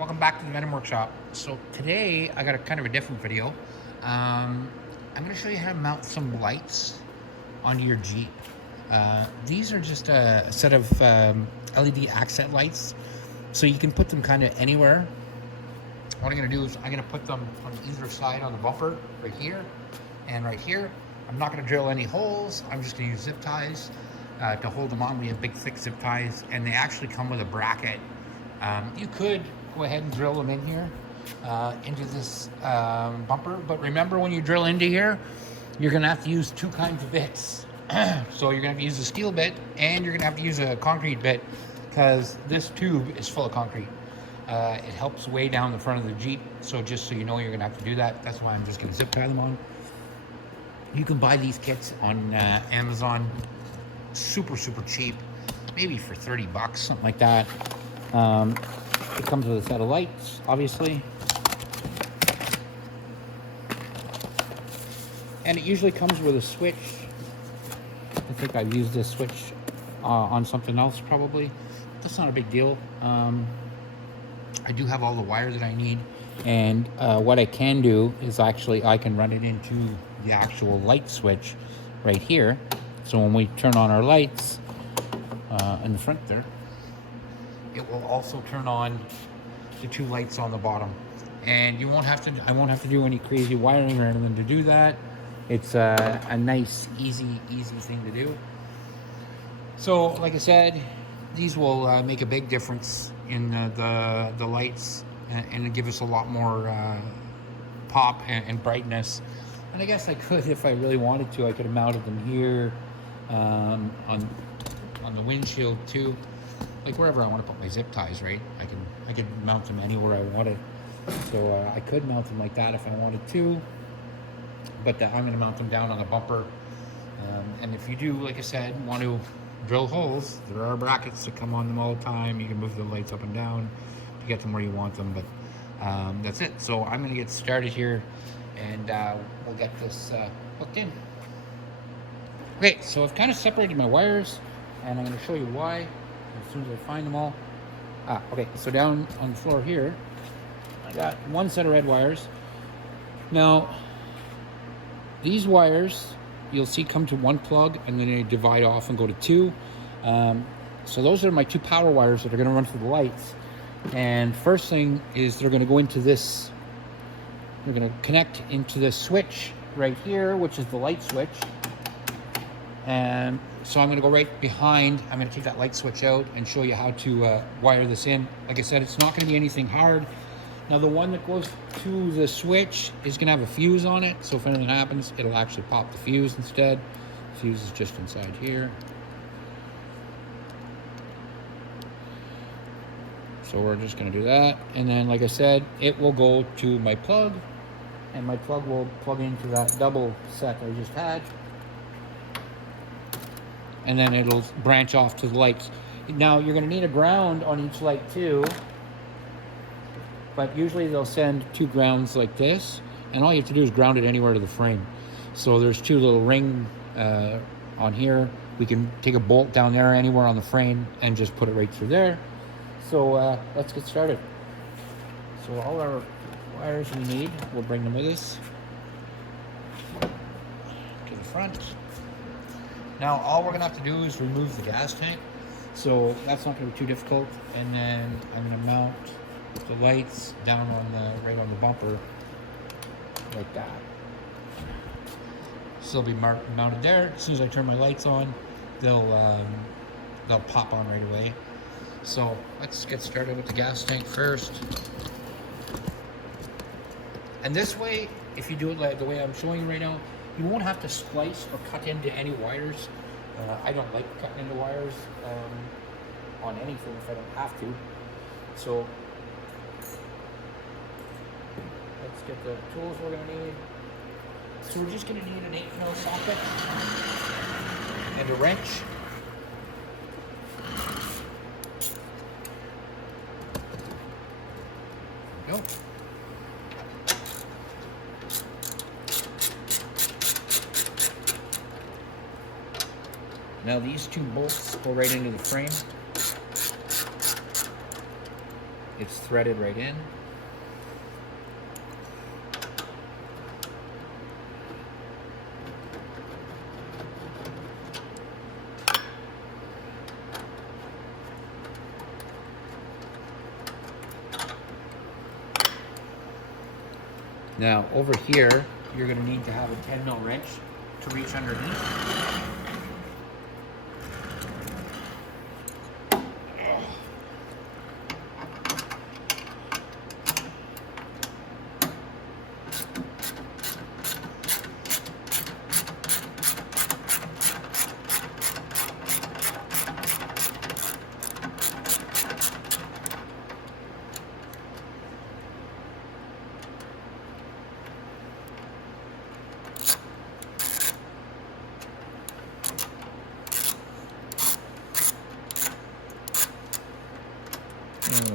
Welcome back to the Venom Workshop. So today I got a kind of a different video. I'm going to show you how to mount some lights onto your Jeep. These are just a set of LED accent lights, so you can put them kind of anywhere. What I'm going to do is I'm going to put them on either side on the bumper, right here and right here. I'm not going to drill any holes. I'm just going to use zip ties to hold them on. We have big thick zip ties, and they actually come with a bracket. You could go ahead and drill them in here into this bumper, but remember, when you drill into here, you're going to have to use two kinds of bits. So you're going to have to use a steel bit, and you're going to have to use a concrete bit, because this tube is full of concrete. It helps way down the front of the Jeep, so just so you know, you're going to have to do that. That's why I'm just going to zip tie them on. You can buy these kits on Amazon, super cheap, maybe for 30 bucks, something like that. It comes with a set of lights, obviously, and it usually comes with a switch. I think I've used this switch on something else probably. That's not a big deal. I do have all the wire that I need, and what I can do is actually I can run it into the actual light switch right here. So when we turn on our lights in the front there, it will also turn on the two lights on the bottom, and you won't have to. I won't have to do any crazy wiring or anything to do that. It's a nice, easy thing to do. So, like I said, these will make a big difference in the lights, and give us a lot more pop and brightness. And I guess I could, if I really wanted to, I could have mounted them here on the windshield too. Like wherever I want to put my zip ties, right? I could mount them anywhere I wanted. So I could mount them like that if I wanted to, but I'm going to mount them down on the bumper. And if you do, like I said, want to drill holes, there are brackets that come on them all the time. You can move the lights up and down to get them where you want them, but that's it. So I'm going to get started here, and we'll get this hooked in. Okay, so I've kind of separated my wires, and I'm going to show you why as soon as I find them all. Okay, so down on the floor here, I got one set of red wires. Now, these wires, you'll see, come to one plug, and then they divide off and go to two. So those are my two power wires that are going to run through the lights. And first thing is they're going to go into this, they're going to connect into this switch right here, which is the light switch. And so I'm going to go right behind. I'm going to take that light switch out and show you how to wire this in. Like I said, it's not going to be anything hard. Now, the one that goes to the switch is going to have a fuse on it, so if anything happens, it'll actually pop the fuse instead. The fuse is just inside here. So we're just going to do that, and then, like I said, it will go to my plug, and my plug will plug into that double set I just had, and then it'll branch off to the lights. Now, you're going to need a ground on each light too, but usually they'll send two grounds like this, and all you have to do is ground it anywhere to the frame. So there's two little ring on here. We can take a bolt down there anywhere on the frame and just put it right through there. So let's get started. So all our wires we need, we'll bring them with us to the front. Now all we're gonna have to do is remove the gas tank. So that's not gonna be too difficult. And then I'm gonna mount the lights down on the right on the bumper like that. So they'll be mounted there. As soon as I turn my lights on, they'll pop on right away. So let's get started with the gas tank first. And this way, if you do it like the way I'm showing you right now, you won't have to splice or cut into any wires. I don't like cutting into wires on anything if I don't have to. So let's get the tools we're going to need. So we're just going to need an 8mm socket and a wrench. There we go. Now these two bolts go right into the frame. It's threaded right in. Now over here, you're going to need to have a 10mm wrench to reach underneath.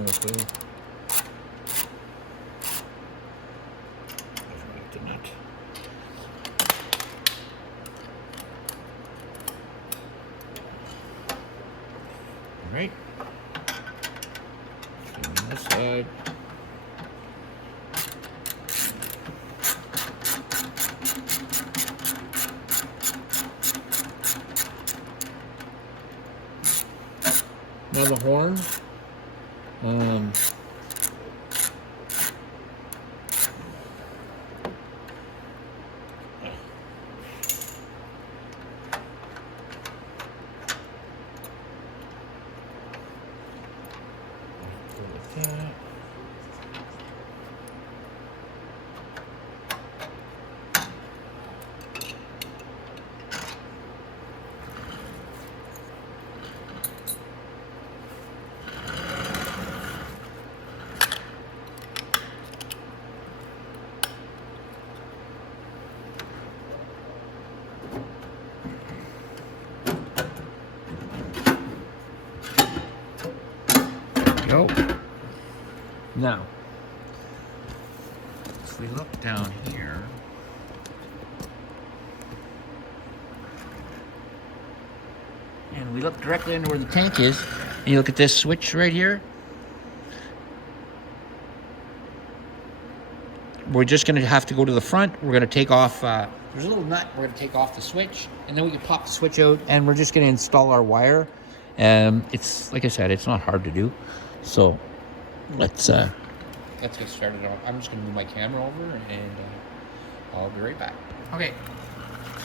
Okay. All right. On this side. Now the horn. Go. Now, if we look down here, and we look directly into where the tank is, and you look at this switch right here, we're just going to have to go to the front. We're going to take off, there's a little nut, we're going to take off the switch, and then we can pop the switch out, and we're just going to install our wire. It's, like I said, it's not hard to do. So let's get started. I'm just going to move my camera over, and I'll be right back. Okay,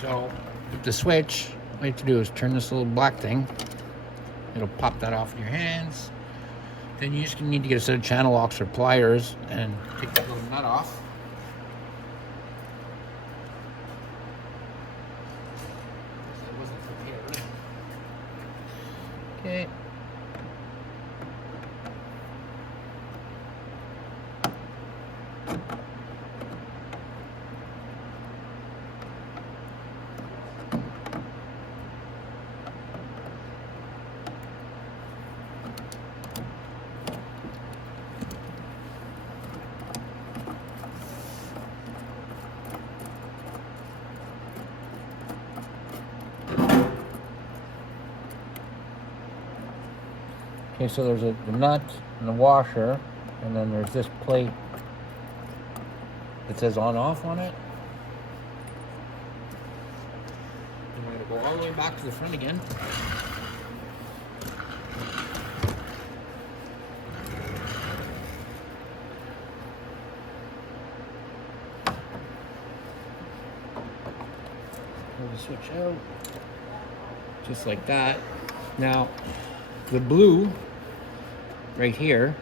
so with the switch, what you have to do is turn this little black thing. It'll pop that off in your hands. Then you just need to get a set of channel locks or pliers and take that little nut off. It wasn't prepared. Okay. Okay, so there's the nut and the washer, and then there's this plate that says on-off on it. And we're going to go all the way back to the front again. Pull the switch out, just like that. Now, the blue right here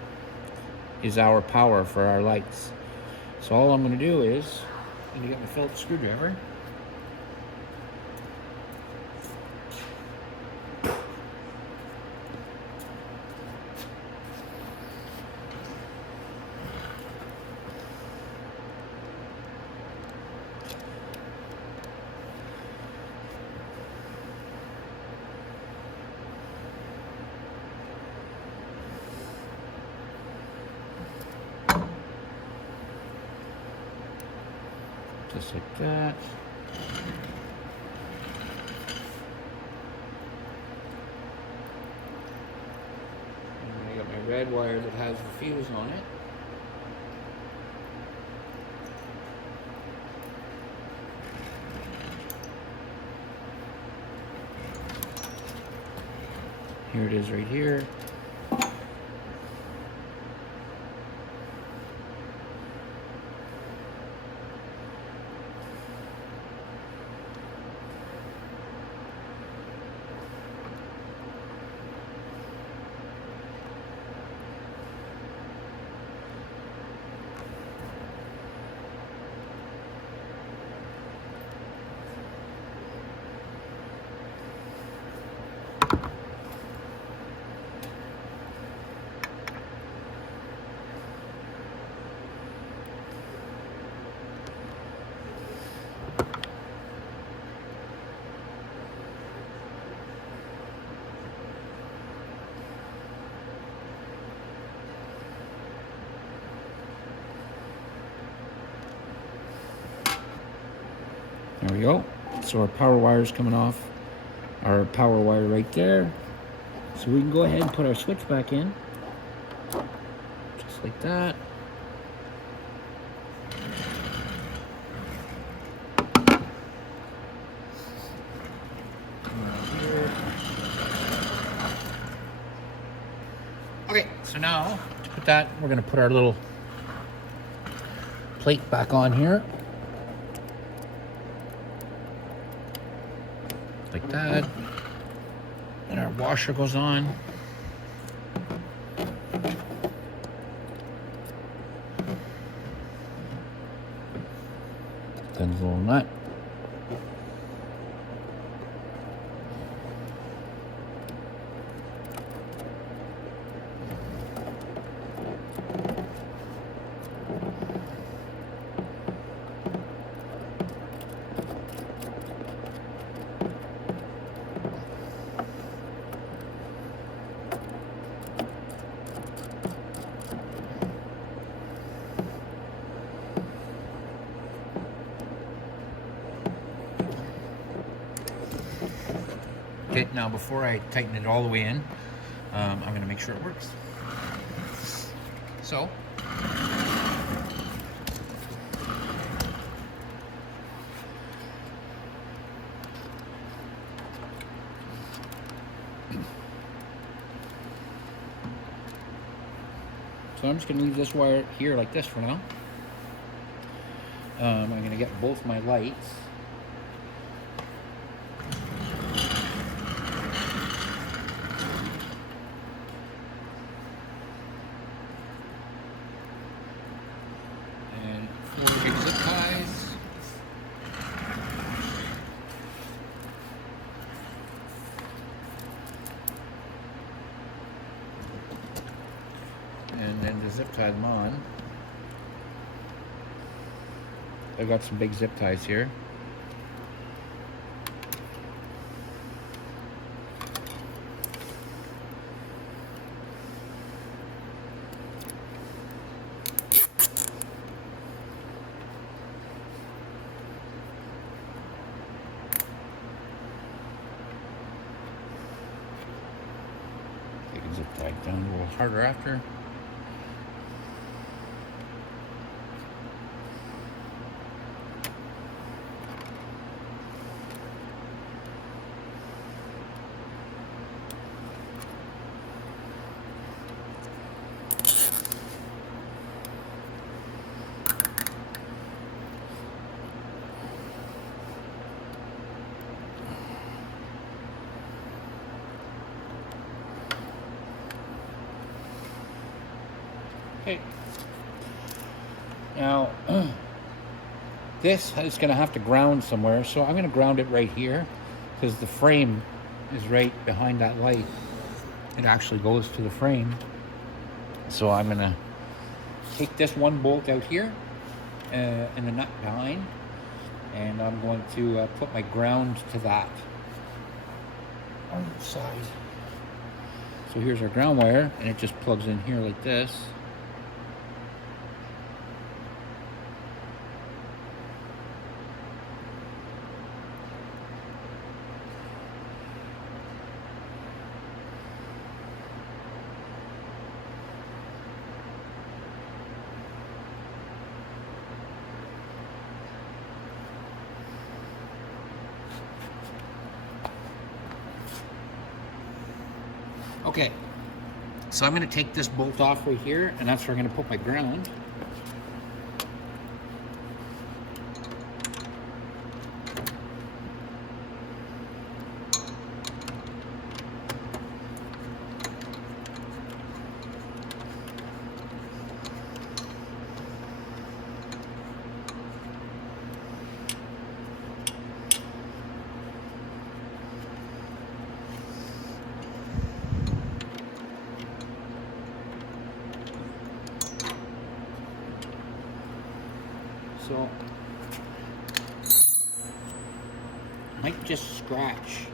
is our power for our lights. So all I'm going to do is, I'm going to get my Phillips screwdriver. Just like that. And I got my red wire that has the fuse on it. Here it is right here. There we go. So our power wire is coming off. Our power wire right there. So we can go ahead and put our switch back in. Just like that. Okay, so now to put that, we're going to put our little plate back on here. Like that. And our washer goes on. Then the little nut. Okay, now before I tighten it all the way in, I'm going to make sure it works. So I'm just going to leave this wire here like this for now. I'm going to get both my lights. And 4 big zip ties. And then to zip tie them on, I've got some big zip ties here. They can zip tie it down a little harder after. Okay. Now, this is going to have to ground somewhere, so I'm going to ground it right here because the frame is right behind that light. It actually goes to the frame. So I'm going to take this one bolt out here and the nut behind, and I'm going to put my ground to that on the side. So here's our ground wire, and it just plugs in here like this. Okay, so I'm going to take this bolt off right here, and that's where I'm going to put my ground. So, I might just scratch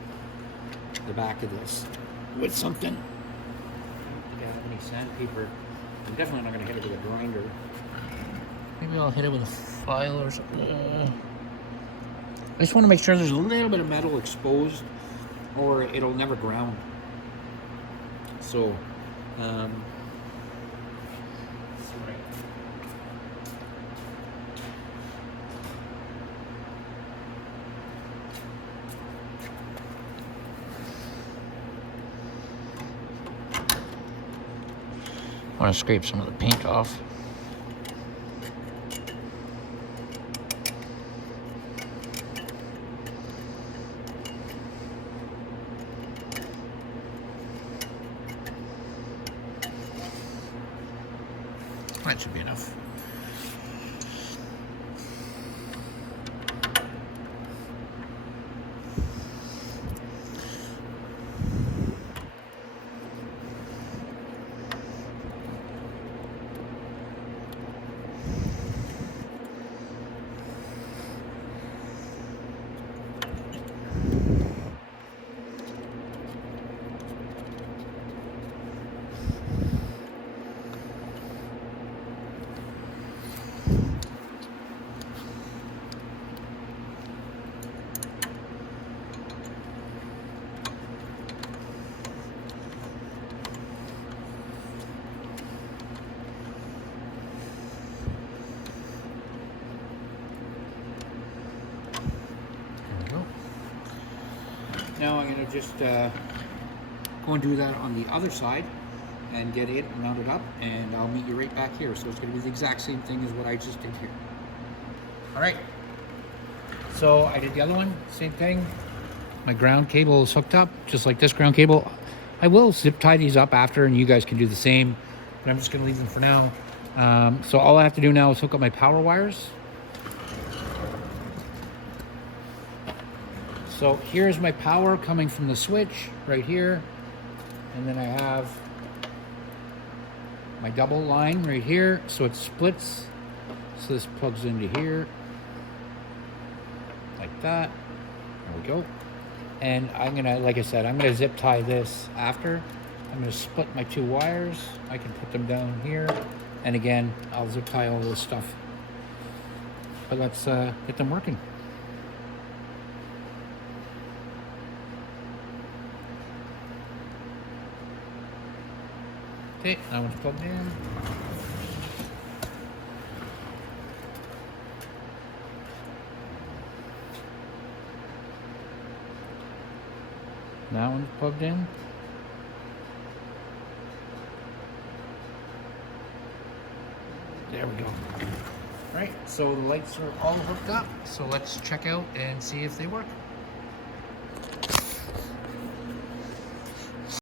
the back of this with something. I don't think I have any sandpaper. I'm definitely not going to hit it with a grinder. Maybe I'll hit it with a file or something. I just want to make sure there's a little bit of metal exposed, or it'll never ground. So, I want to scrape some of the paint off. That should be enough. Now I'm going to just go and do that on the other side and get it mounted up, and I'll meet you right back here. So it's going to be the exact same thing as what I just did here. All right. So I did the other one, same thing. My ground cable is hooked up, just like this ground cable. I will zip tie these up after, and you guys can do the same, but I'm just going to leave them for now. So all I have to do now is hook up my power wires. So here's my power coming from the switch right here. And then I have my double line right here. So it splits. So this plugs into here. Like that. There we go. And I'm gonna, like I said, I'm gonna zip tie this after. I'm gonna split my two wires. I can put them down here. And again, I'll zip tie all this stuff. But let's get them working. Okay, that one's plugged in. That one's plugged in. There we go. All right, so the lights are all hooked up. So let's check out and see if they work.